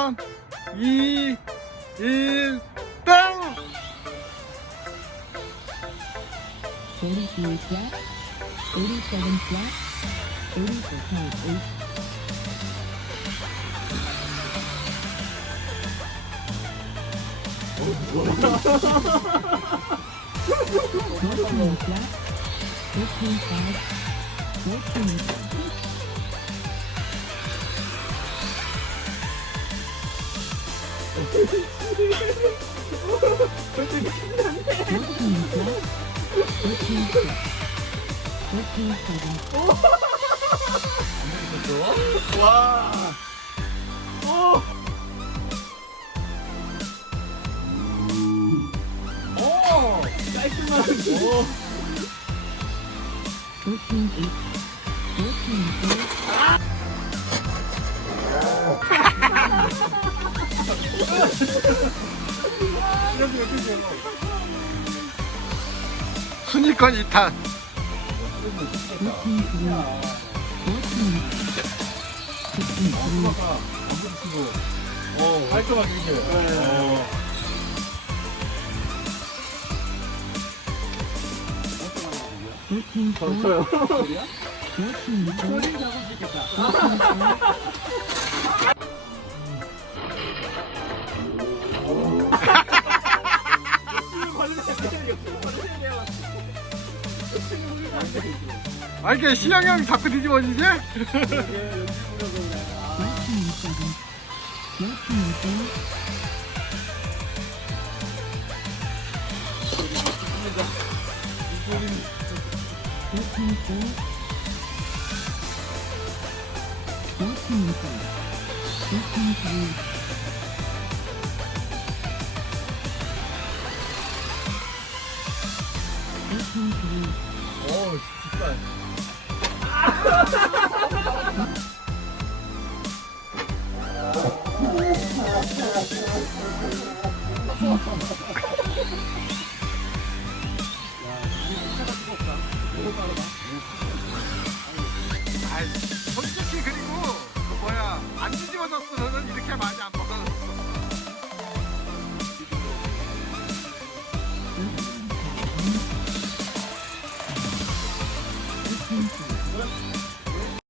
3, 2, 1, 땡! 43 flat, 87 flat, 84.8. Fourteen flat, fifteen five, fourteen. Fourteen flat, fourteen six, fourteen seven. 와! 오! 오! 깔끔한 오! わあおお大丈夫なんですよ。 순위권 2탄 fourteen three, fourteen, fifteen three, 어, 깔끔하게 이겨요. 어. 저요. fourteen four, 아, 이게 신영이 형 자꾸 뒤집어지지? 어우, 깃발. 아이, 솔직히 그리고 뭐야 안 뒤집어졌으면 이렇게 많이 안